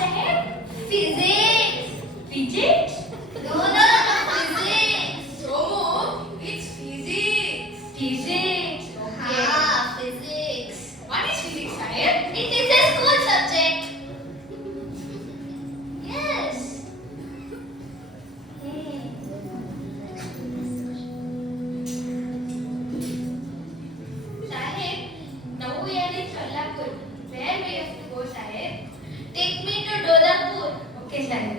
Sahib? Physics. Physics? No, physics. Somu, it's physics. Physics. Okay. Physics. What is physics, Sahib? It is a school subject. Yes. Sahib, now we are in Solapur. Where we have to go, Sahib? Take me to Dolapur. Okay, Sahib.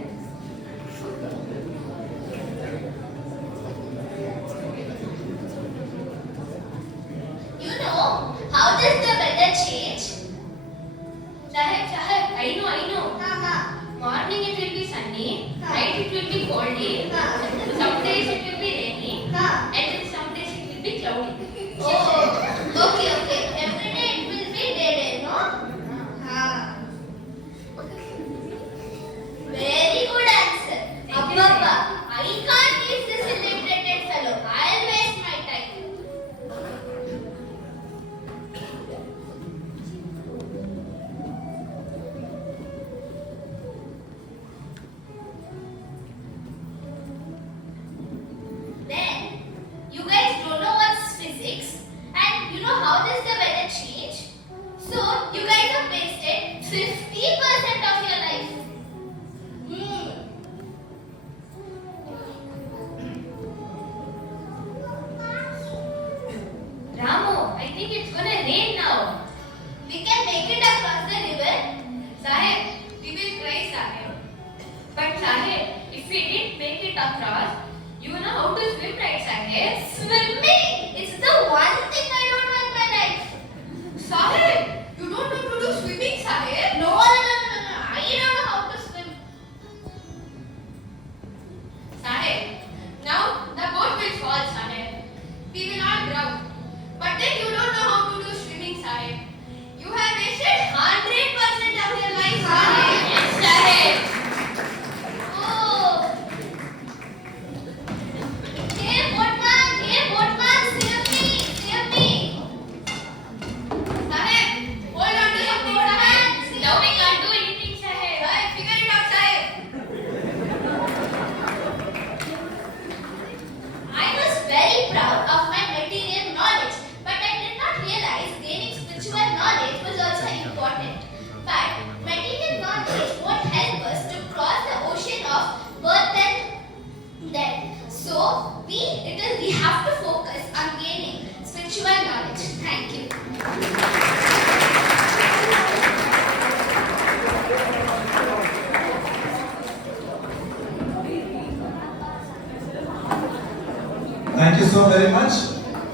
You know, how does the weather change? Sahib, I know. Morning it will be sunny, night it will be coldy, some days it will be rainy, and then some days it will be cloudy. Oh, okay. Every day it will be day, no? Very good answer. Thank you, Abba, I can't teach this illiterate fellow. I'll waste my time. Then, you guys don't know what's physics, and you know how does the weather change? So, you guys have wasted 50% of your life. Ramu, I think it's gonna rain now. We can make it across the river. Sahib, we will try, Sahib. But Sahib, if we didn't make it across, you know how to swim, right, Sahib? Swimming! It's the one thing I don't know in my life. Sahib, you don't know to do swimming, Sahib. No. I don't know how to swim. Sahib, now the boat will fall, Sahib. We will not drown. But then you don't know how to do swimming, Sahib. You have wasted 100% of your life, Sahib. Yes, Sahib. Oh. Hey, boatman, save me. Sahib, hold on to something, Sahib. Now we can't do anything, Sahib. Sahib, figure it out, Sahib. I was very proud of my material knowledge, but I did not realize gaining spiritual knowledge was also important. But material knowledge won't help us to cross the ocean of birth and death. So we have to focus on gaining spiritual knowledge. Thank you. Thank you so very much.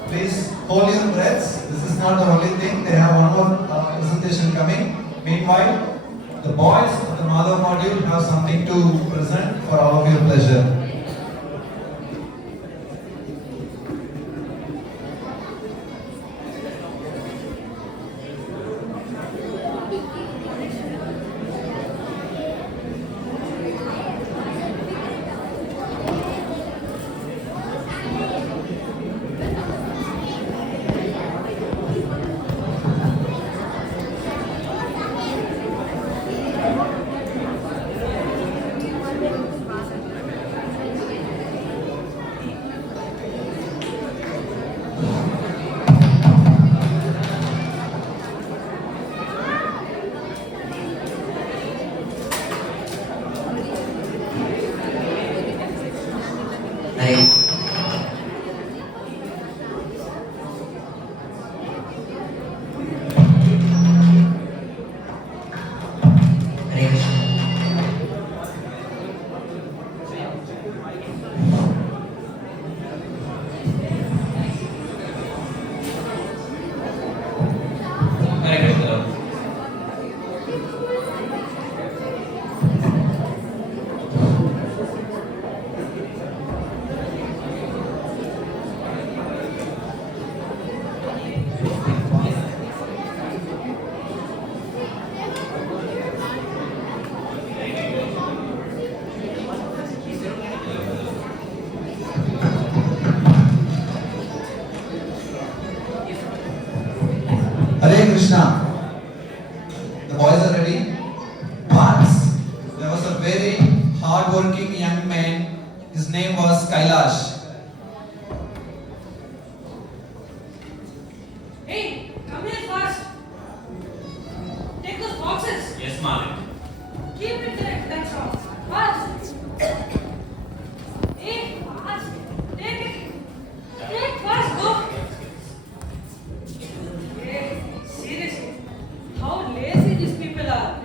Please hold your breaths. This is not the only thing. They have one more presentation coming. Meanwhile, the boys of the Madhav module have something to present for all of your pleasure. Hare Krishna. The boys are ready? Parts. was Kailash. Hey, come here fast. Take those boxes. Yes, Malik. Keep it there. That's all. Fast. Hey, fast. Take it. Take fast. Go. Hey, seriously. How lazy these people are.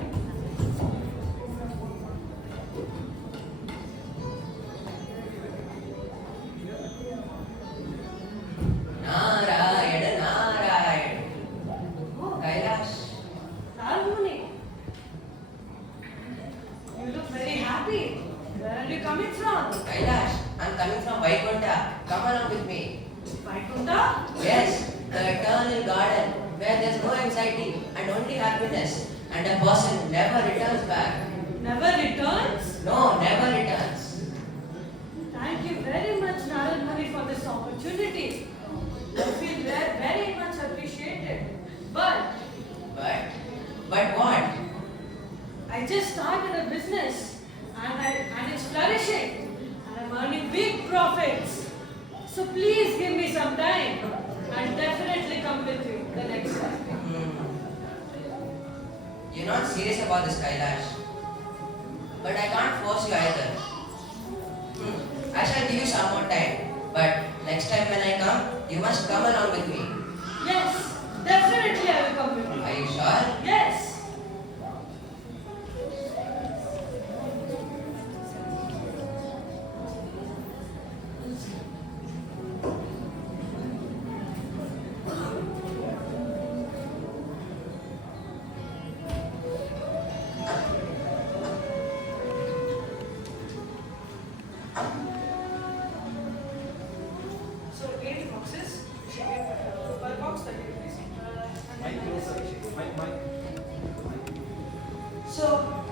Narayana, Narayana. Oh, Kailash. Narmuni. You look very happy. Where are you coming from? Kailash, I'm coming from Vaikunta. Come along with me. Vaikunta? Yes, the eternal garden where there's no anxiety and only happiness, and a person never returns back. Never returns? No, never returns. Thank you very much, Narad Muni, for this opportunity. I feel very much appreciated. But But what? I just started a business and it's flourishing and I'm earning big profits. So please give me some time. I'll definitely come with you the next time. You're not serious about this, Kailash. But I can't force you either. I shall give you some more time. But next time when I come, you must come along with me. Yes, definitely I will come with you. Are you sure? Yes. So 8 boxes. Should we per box that you please? So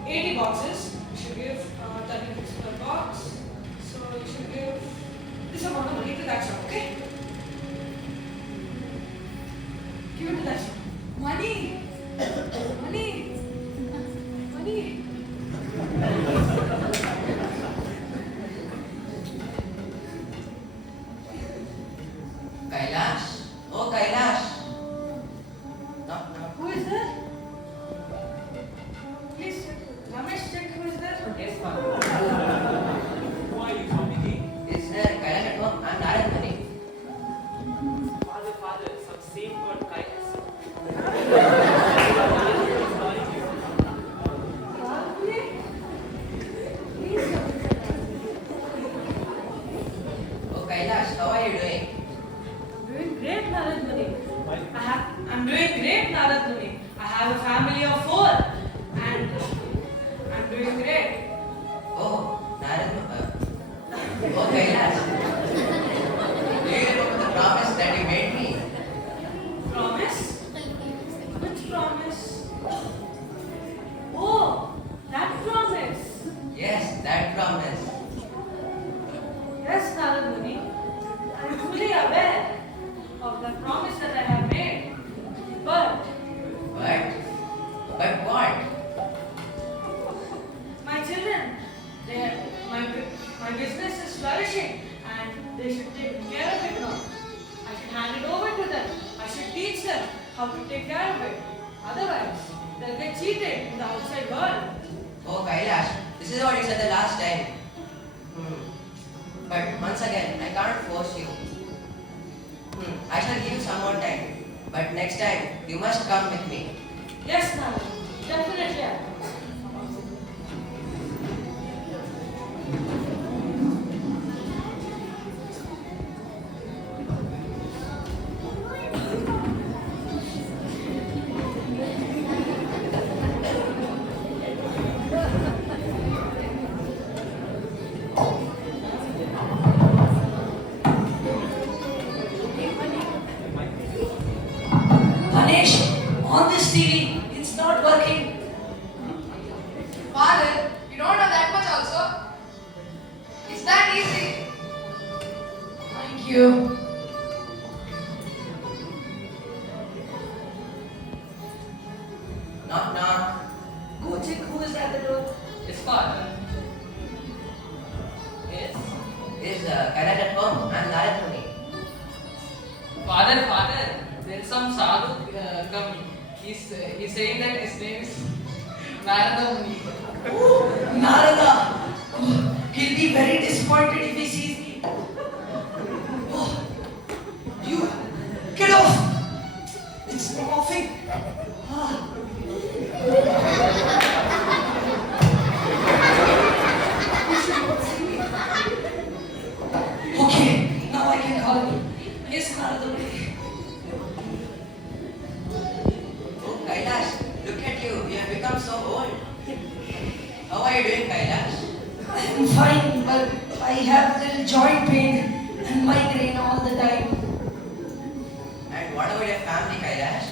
80 boxes. You should give 30 rupees per box. So you should give this amount of money to that shop, okay? Give it to that shop. Money. Money. Money. Kailash? Oh, Kailash. Knock, knock. Who is there? Please check. Ramesh, check who is there. Yes, Father. Who are you, Swamiji? Is there Kailash at home? I'm Narad Muni. Father, some same word kindness. Please come. Oh, Kailash, how are you doing? Doing great, Narad Muni. I'm doing great, Narad Muni. I have a family of 4 and I'm doing great. Oh, Narad Oh, Kailash. Do you remember the promise that you made me? Promise? Which promise? Oh, that promise. Yes, that promise. Yes, Narad Muni. I'm fully aware of the promise that I have made. But But what? my children, my business is flourishing and they should take care of it now. I should hand it over to them. I should teach them how to take care of it. Otherwise, they'll get cheated in the outside world. Oh, Kailash, this is what you said the last time. But once again, I can't force you. I shall give you some more time. But next time, you must come with me. Yes, Nala. Definitely. I will. Ganesh, on this TV, it's not working. Father, you don't know that much also. It's that easy. Thank you. Knock, knock. Go check who is at the door. Yes, Father. Yes. Is Is Kailash at home? I'm Narad Muni. Father, there's some sadhu coming. He's saying that his name is Narada Muni. Narada, he'll be very disappointed if he sees me. Oh, you, get off! It's morphing. Ah. Okay, now I can call you. Yes, Narada. Oh, Kailash, look at you. You have become so old. How are you doing, Kailash? I'm fine, but I have little joint pain and migraine all the time. And what about your family, Kailash?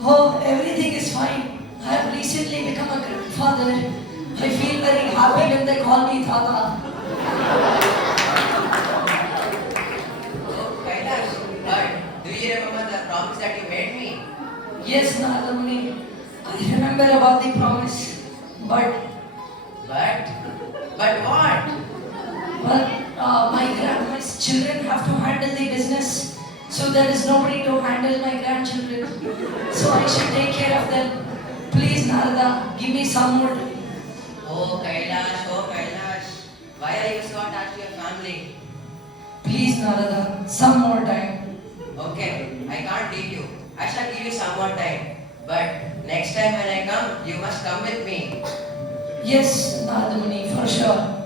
Oh, everything is fine. I have recently become a grandfather. I feel very happy when they call me Tata. Oh, Kailash, but do you remember the promise that you made me? Yes, Narada Muni. I remember about the promise. But But what? my children have to handle the business. So there is nobody to handle my grandchildren. So I should take care of them. Please, Narada, give me some more time. Oh, Kailash. Why are you so attached to your family? Please, Narada, some more time. Okay, I can't leave you. I shall give you some more time. But next time when I come, you must come with me. Yes, Narada Muni, for sure.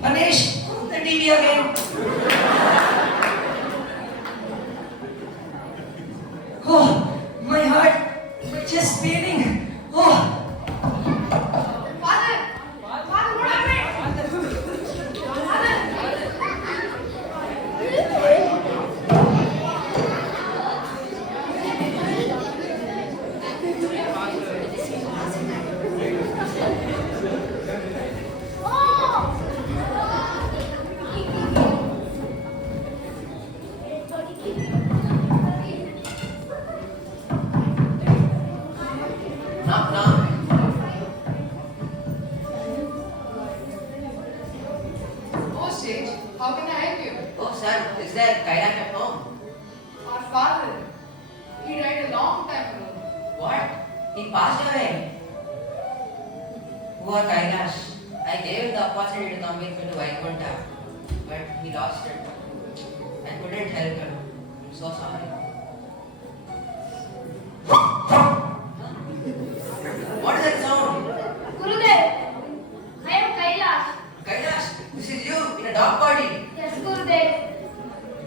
Manish, on the TV again. Oh, my heart, my chest paining. Oh, Father, what happened? Father. Knock, knock. Oh, Sage, how can I help you? Oh, son, is there Kailash at home? Our father, he died a long time ago. What? He passed away. Poor Kailash. I gave him the opportunity to come with me to Vaikunta, but he lost it. I couldn't help him. I'm so sorry. What is that sound? Gurudev, I am Kailash. Kailash, this is you in a dog body. Yes, Gurudev.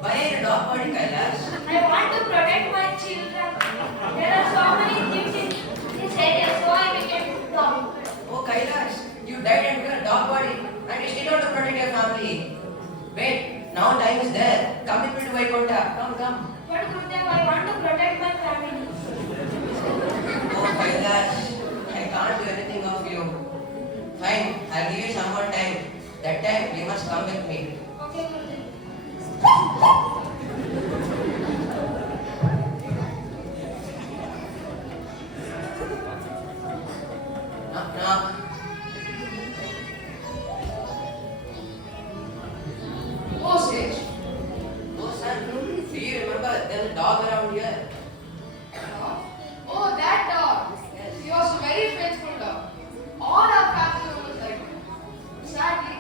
Why in a dog body, Kailash? I want to protect my children. There are so many things in his head, so I became dog. Oh, Kailash, you died and became a dog body, and you still want to protect your family. Wait, now time is there. Come with me to Vaikunta. Come. But Gurudev, I want to protect my family. Oh, Kailash, I can't do anything of you. Fine, I'll give you some more time. That time, you must come with me. Okay, Gurudev. Knock, knock. Oh, Sage. Oh, son, do you remember there's a dog around here? Dog? Oh, that dog. He was a very faithful dog. All our family was like him. Sadly,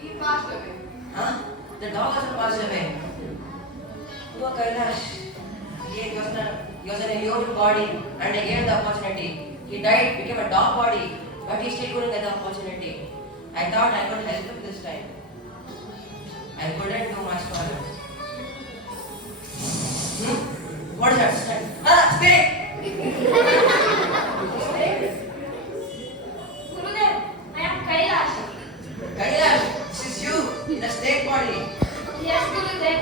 he passed away. Huh? The dog also passed away. Poor Kailash. He was in a human body, and I gave him the opportunity. He died, became a dog body, but he still couldn't get the opportunity. I thought I could help him this time. I couldn't do much for him. What is that? Ah, snake! Gurudev, I am Kailash. Kailash, this is you in a snake body. Yes, Gurudev.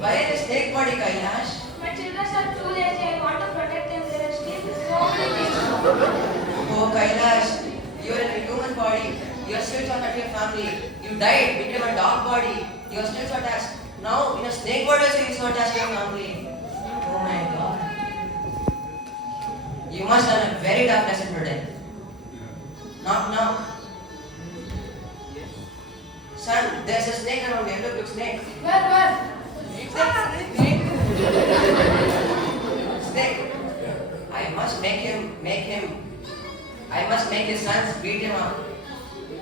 Why in a snake body, Kailash? My children are too lazy. I want to protect them. There are still so many things. Oh, Kailash, you are in a human body. You are still so attached to your family. You died, became a dog body. You are still so attached. Now, in a snake body, also you are so attached to your family. Oh my God. You must learn a very tough lesson today. Knock, knock. Son, there's a snake around here. Look, snake. Where? Snake. I must make his sons beat him up.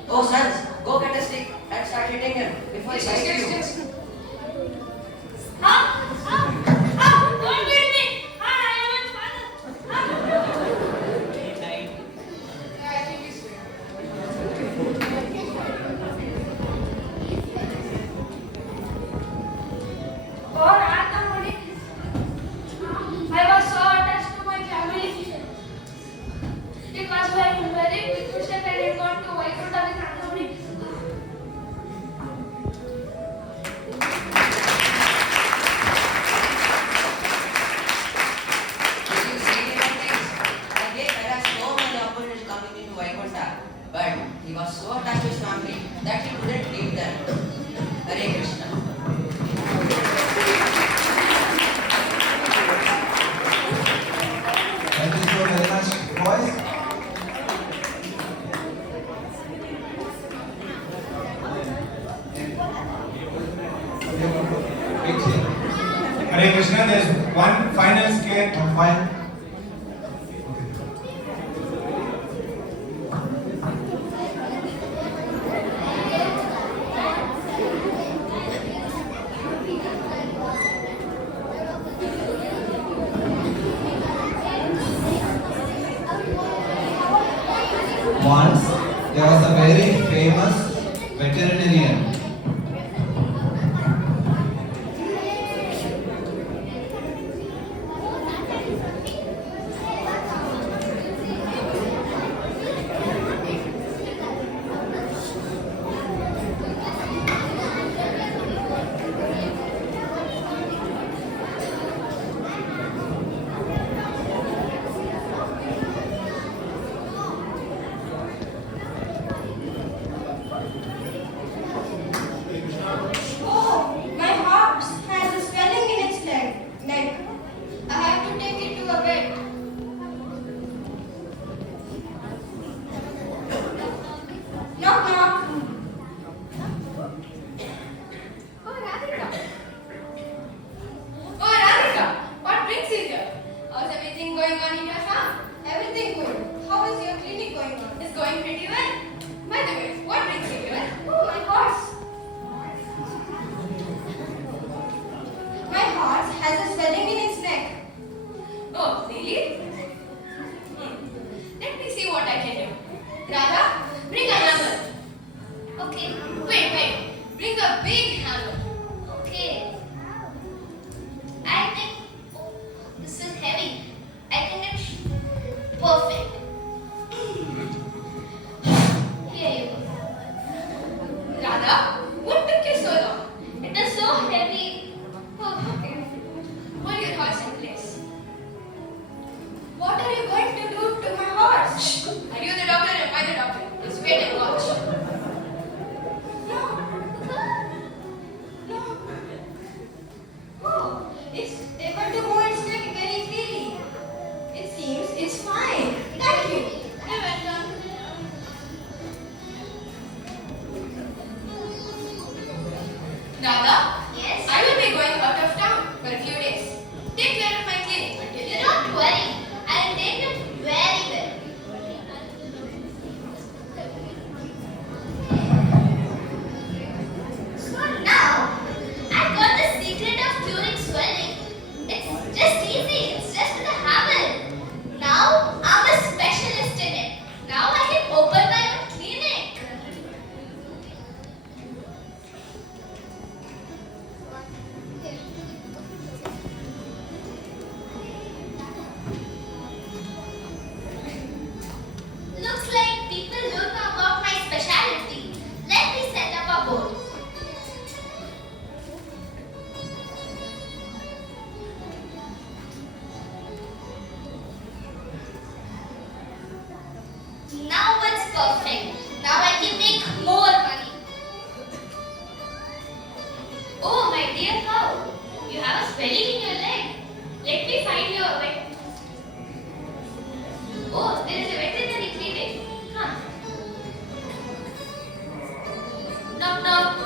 Oh, sons, go get a stick and start hitting him before he bites you. Don't beat me! I am his father! He died. I think he's dead. Oh, Narada, I was so attached to my family. It was very big mistake I did not to Vaikuntha with Nandamuni. Did you see him on things? I gave Kailash so many opportunities coming into Vaikuntha, but he was so attached to his family that he couldn't leave them. Hare Krishna. Thank you so very much, boys. Hare Krishna, there's one final scale. Fine. Once there was a very famous veterinarian. Oh, my horse has a swelling in its leg. I have to take it to a vet. Knock, knock. Oh, Radhika. Oh, Radhika. What brings you here? How's everything going on in your farm? Everything good. How is your clinic going on? It's going pretty well. By the way, what brings you here? Oh, my horse. My horse has a swelling in its neck. Oh, really? Let me see what I can do. Radha, bring a hammer. Okay. Wait. Bring a big hammer. Okay. I think this is heavy. I think it's perfect. Here you go. Radha, what took you so long? It is so heavy. Oh, okay. Hold your horse in place. What are you going to do to my horse? Are you the doctor? Am I the doctor? Just wait and watch. No. Oh, it's able to move its neck very freely. It seems it's fine. Thank you. You're welcome. Radha? Yes. I will be going out of town for a few days. Take care of my clinic until You don't worry. I will take it very well. So now, I got the secret of curing swelling. It's just easy. It's just with a hammer. Now, I'm a specialist in it. Now I can open my own clinic. Looks like people don't know about my specialty. Let me set up a board. Now it's perfect. Now I can make more money. Oh, my dear cow, you have a swelling in your leg. Let me find you a vet. Oh, there is a veterinary clinic. Come. Knock, knock.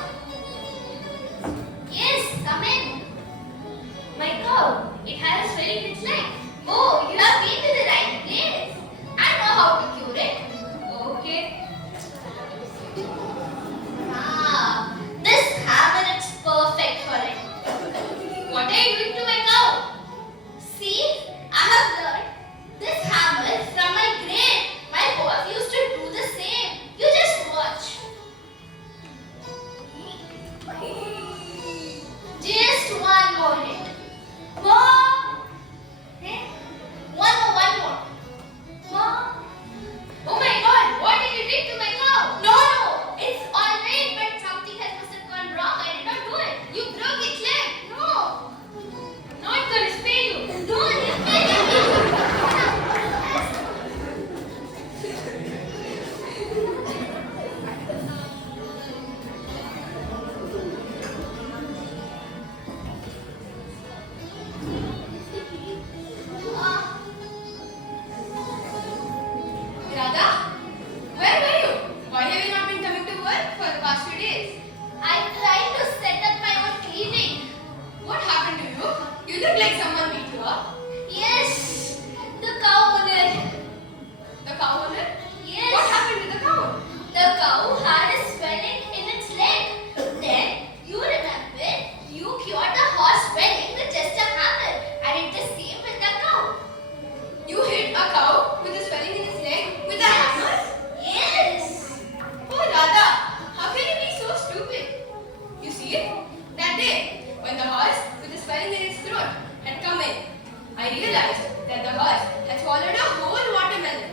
I realized that the horse had swallowed a whole watermelon.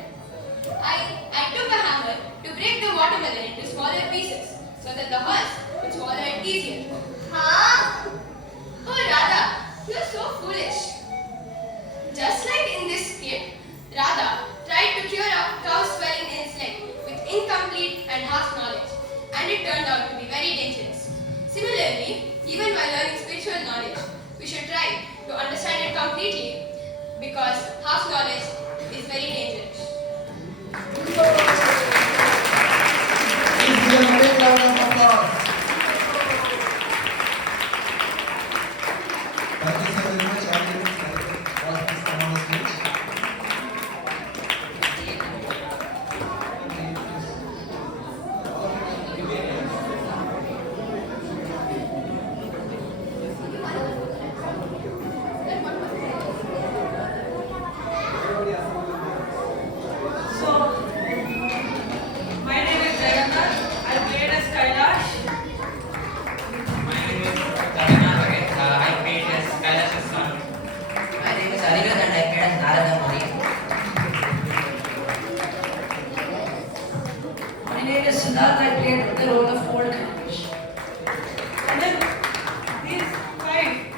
I took a hammer to break the watermelon into smaller pieces so that the horse could swallow it easier. Huh? Oh Radha, you're so foolish. Just like in this skit, Radha tried to cure a cow's swelling in its leg with incomplete and half knowledge, and it turned out to be very dangerous. Similarly, even while learning spiritual knowledge, we should try to understand it completely because half knowledge is very dangerous. Please give them a big round of applause. Thank you so very much. All the please come on the stage. So, my name is Jagannath. I played as Kailash. My name is Jagannath again. I played as Kailash's son. My name is Anirudh and I played as Narada Muni. My name is Siddharth. I played the role of old Kailash. And then these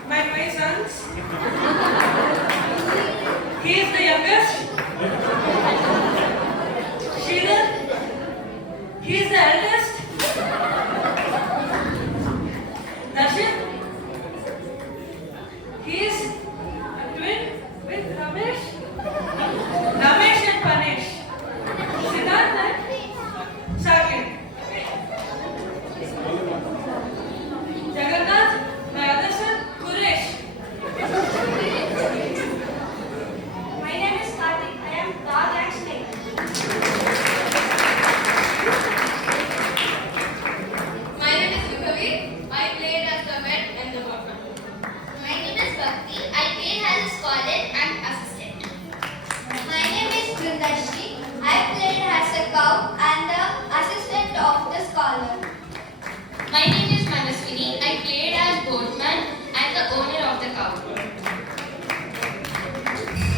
my sons. He is the youngest. Sridhar. He is the eldest. Darshan. He is a twin with Ramesh. Ramesh and Panesh. Siddharth and Saket. Jagannath, my other son, Kuresh. My name is Karthik. I am dog and snake. My name is Yugavir. I played as the vet and the boatman. My name is Bhakti. I played as a scholar and assistant. My name is Vrindashri. I played as a cow and the assistant of the scholar. My name is Manaswini. I played as boatman and the owner of the cow.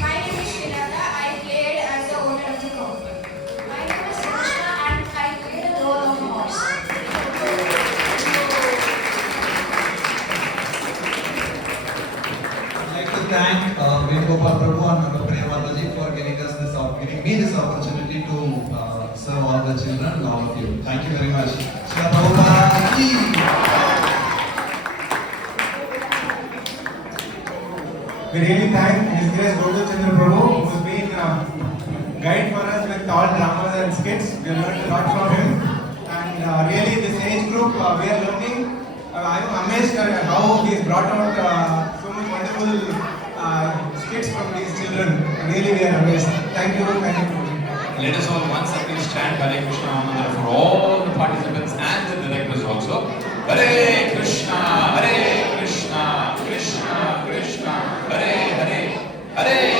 My name is Srilata. I played as the owner of the cow. My name is Krishna and I played the role of a horse. I'd like to thank Venugopal Prabhu and Mama Premadaji for giving me this opportunity to serve all the children and all of you. Thank you very much. Shri Prabhupada ki. We really thank His Grace Godu Chandra Prabhu, who's been guide for us with all dramas and skits. We have learned a lot from him. And really, this age group, we are learning. I'm amazed at how he's brought out so much wonderful skits from these children. Really, we are amazed. Thank you, Prabhu. Let us all once again chant Hare Krishna Mantra for all the participants and the directors also. Hare Krishna, Krishna Krishna, Hare Hare, Hare